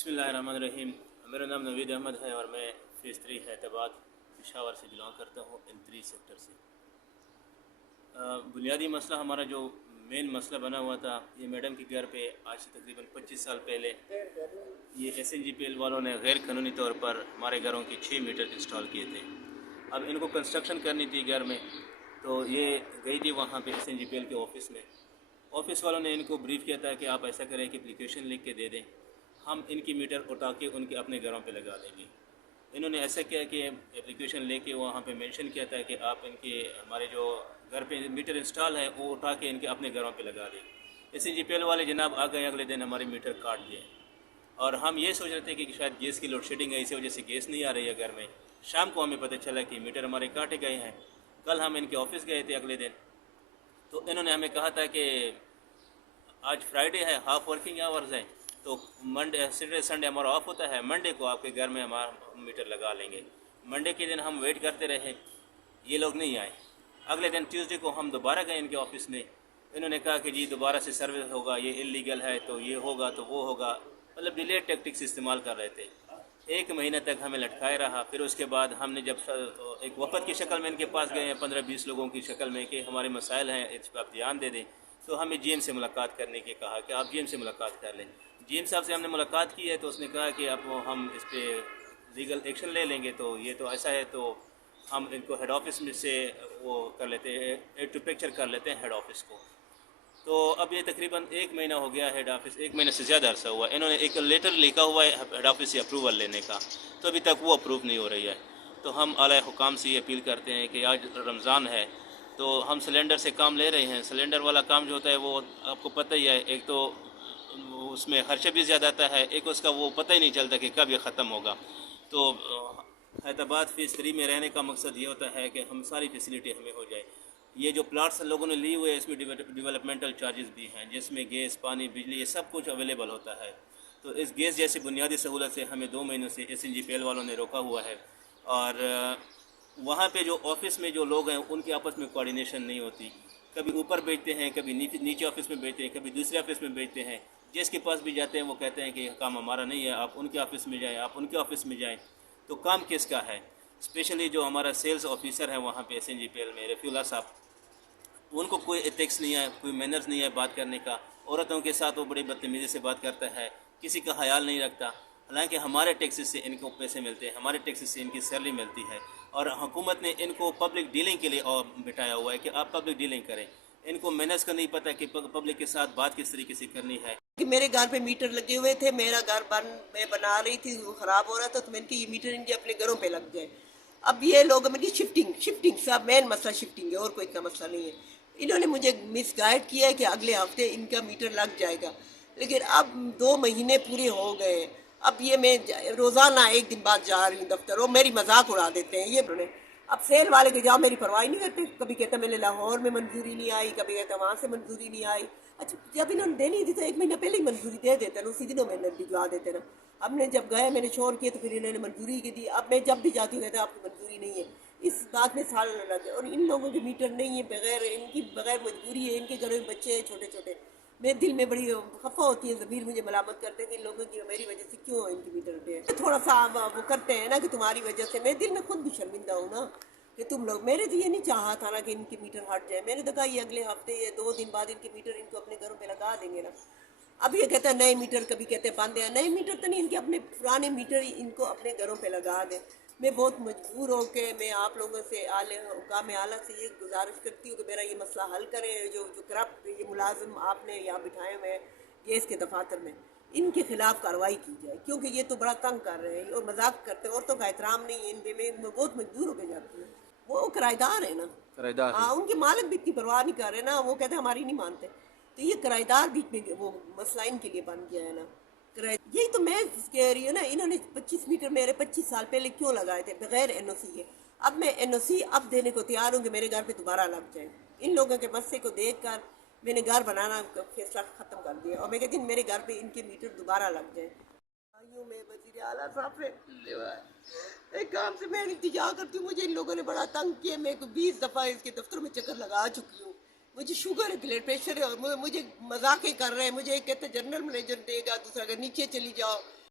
बिस्मिल्लाहिर्रहमानिर्रहीम। मेरा नाम नवीद अहमद है और मैं फेज़ 3 हैदराबाद पेशावर से बिलोंग करता हूँ, N3 सेक्टर से। बुनियादी मसला हमारा जो मेन मसला बना हुआ था, ये मैडम के घर पे आज से तकरीबन 25 साल पहले ये SNGPL वालों ने गैर कानूनी तौर पर हमारे घरों के 6 मीटर इंस्टॉल किए थे। अब इनको कंस्ट्रक्शन करनी थी घर में, तो ये गई थी वहाँ पे SNGPL के ऑफ़िस में। ऑफ़िस वालों ने इनको ब्रीफ़ किया था कि आप ऐसा करें कि एप्लीकेशन लिख के दे दें, हम इनकी मीटर उठा के उनके अपने घरों पे लगा देंगे। इन्होंने ऐसा किया कि एप्लीकेशन लेके वहाँ पे मेंशन किया था कि आप इनके हमारे जो घर पे मीटर इंस्टॉल है वो उठा के इनके अपने घरों पे लगा दें। SNGPL वाले जनाब आ गए, अगले दिन हमारे मीटर काट दिए और हम ये सोच रहे थे कि शायद गैस की लोड शेडिंग है, इसी वजह से गैस नहीं आ रही है घर में। शाम को हमें पता चला कि मीटर हमारे काटे गए हैं। कल हम इनके ऑफ़िस गए थे अगले दिन, तो इन्होंने हमें कहा था कि आज फ्राइडे है, हाफ वर्किंग आवर्स है, तो मंडे सैटरडे संडे हमारा ऑफ होता है, मंडे को आपके घर में हमारा मीटर लगा लेंगे। मंडे के दिन हम वेट करते रहे, ये लोग नहीं आए। अगले दिन ट्यूसडे को हम दोबारा गए इनके ऑफ़िस में। इन्होंने कहा कि जी दोबारा से सर्विस होगा, ये इलीगल है, तो ये होगा तो वो होगा, मतलब डिले टैक्टिक्स इस्तेमाल कर रहे थे। एक महीने तक हमें लटकाए रहा। फिर उसके बाद हमने जब एक वफ़द की शक्ल में इनके पास गए हैं, 15-20 लोगों की शक्ल में, कि हमारे मसाइल हैं, इस पर आप ध्यान दे दें, तो हमें GM से मुलाकात करने की कहा कि आप GM से मुलाकात कर लें। GM साहब से हमने मुलाकात की है, तो उसने कहा कि अब हम इस पर लीगल एक्शन ले लेंगे। तो ये तो ऐसा है, तो हम इनको हेड ऑफ़िस में से वो कर लेते हैं, एड टू पिक्चर कर लेते हैं हेड ऑफ़िस को। तो अब ये तकरीबन 1 महीना हो गया हेड ऑफ़िस, 1 महीने से ज़्यादा अरसा हुआ। इन्होंने एक लेटर लिखा हुआ है हेड ऑफ़िस से अप्रूवल लेने का, तो अभी तक वो अप्रूव नहीं हो रही है। तो हम आला हुकाम से ये अपील करते हैं कि आज रमज़ान है, तो हम सिलेंडर से काम ले रहे हैं। सिलेंडर वाला काम जो होता है वो आपको पता ही है, एक तो उसमें खर्चा भी ज़्यादा आता है, एक उसका वो पता ही नहीं चलता कि कब ये ख़त्म होगा। तो हैदराबाद फेज़ 3 में रहने का मकसद ये होता है कि हम सारी फैसिलिटी हमें हो जाए। ये जो प्लाट्स लोगों ने लिए हुए हैं, इसमें डेवलपमेंटल चार्जेस भी हैं, जिसमें गैस, पानी, बिजली, ये सब कुछ अवेलेबल होता है। तो इस गैस जैसी बुनियादी सहूलत से हमें 2 महीनों से SNGPL वालों ने रोका हुआ है। और वहाँ पे जो ऑफ़िस में जो लोग हैं उनकी आपस में कोऑर्डिनेशन नहीं होती। कभी ऊपर भेजते हैं, कभी नीचे ऑफ़िस में भेजते हैं, कभी दूसरे ऑफ़िस में भेजते हैं। जिसके पास भी जाते हैं वो कहते हैं कि काम हमारा नहीं है, आप उनके ऑफ़िस में जाएँ, आप उनके ऑफ़िस में जाएँ। तो काम किसका है? स्पेशली जो हमारा सेल्स ऑफिसर है वहाँ पे SNGPL में, रफ़ीउल्लाह साहब, उनको कोई एथिक्स नहीं है, कोई मैनर्स नहीं है बात करने का। औरतों के साथ वो बड़ी बदतमीज़ी से बात करता है, किसी का ख्याल नहीं रखता। हालांकि हमारे टैक्सेस से इनको पैसे मिलते हैं, हमारे टैक्सेस से इनकी सैलरी मिलती है, और हुकूमत ने इनको पब्लिक डीलिंग के लिए बिठाया हुआ है कि आप पब्लिक डीलिंग करें। इनको मैनर्स का नहीं पता कि पब्लिक के साथ बात किस तरीके से करनी है। कि मेरे घर पे मीटर लगे हुए थे, मेरा घर मैं बना रही थी, वो ख़राब हो रहा था, तो मैंने ये मीटर इनके अपने घरों पे लग गए। अब ये लोग मेरी शिफ्टिंग सब मेन मसला शिफ्टिंग है, और कोई इतना मसला नहीं है। इन्होंने मुझे मिसगाइड किया है कि अगले हफ्ते इनका मीटर लग जाएगा, लेकिन अब 2 महीने पूरे हो गए। अब ये मैं रोज़ाना 1 दिन बाद जा रही हूँ दफ्तर, और मेरी मजाक उड़ा देते हैं ये। अब सेल वाले के जाओ मेरी परवाह नहीं करते, कभी कहता मैंने लाहौर में मंजूरी नहीं आई, कभी कहता वहाँ से मंजूरी नहीं आई। अच्छा, जब इन्होंने देनी थी तो 1 महीना पहले ही मंजूरी दे देते ना, उसी दिनों मैंने भिजवा देते ना। अब मैं जब गए मैंने शोर किया तो फिर इन्होंने मंजूरी की दी। अब मैं जब भी जाती हूँ कहते आपकी मंजूरी नहीं है। इस बात में साल लगे, और इन लोगों के मीटर नहीं है, बगैर इनकी बगैर मजबूरी है, इनके घरों में बच्चे हैं छोटे छोटे। मेरे दिल में बड़ी खफा होती है, ज़मीर मुझे मलामत करते हैं कि इन लोगों की मेरी वजह से क्यों इनकी मीटर पे थोड़ा सा वो करते हैं ना कि तुम्हारी वजह से। मेरे दिल में खुद भी शर्मिंदा हूँ ना कि तुम लोग, मेरे तो ये नहीं चाहा था ना कि इनके मीटर हट जाए। मैंने तो कहा ये अगले हफ्ते या 2 दिन बाद इनके मीटर इनको अपने घरों पे लगा देंगे ना। अब ये कहता है नए मीटर, कभी कहते हैं बंद है। नए मीटर तो नहीं, इनके अपने पुराने मीटर इनको अपने घरों पे लगा दें। मैं बहुत मजबूर हो के मैं आप लोगों से हुकाम आला से ये गुजारिश करती हूँ कि मेरा ये मसला हल करें। जो जो करप्ट ये मुलाजिम आपने यहाँ बिठाए हुए हैं गैस के दफातर में, इनके खिलाफ कार्रवाई की जाए, क्योंकि ये तो बड़ा तंग कर रहे हैं और मजाक करते हैं। औरतों का एहतराम नहीं है इनके में, बहुत मजबूर होकर जाती है। वो किराएदार है ना, किराएदार है। हाँ, उनके मालिक भी इतनी परवाह नहीं कर रहे ना, वो कहते हैं हमारी नहीं मानते। तो ये किराएदार बीच में वो मसला इनके लिए बन गया है ना। किराए यही तो मैं कह रही हूँ ना, इन्होंने 25 मीटर मेरे 25 साल पहले क्यों लगाए थे बगैर NOC के। अब मैं NOC अब देने को तैयार हूँ कि मेरे घर पे दोबारा लग जाए। इन लोगों के मसले को देख कर मैंने घर बनाना का फैसला ख़त्म कर दिया, और मैं कहती हूँ मेरे घर पे इनके मीटर दोबारा लग जाए। भाइयों में वज़ीर आला साहब से एक काम से मैं इंतजार करती हूँ। मुझे इन लोगों ने बड़ा तंग किया, मैं 20 दफ़ा इसके दफ्तर में चक्कर लगा चुकी हूँ। मुझे शुगर है, ब्लड प्रेशर है, और मुझे मजाक ही कर रहे हैं। मुझे एक कहते जनरल मैनेजर देगा, दूसरा अगर नीचे चली जाओ,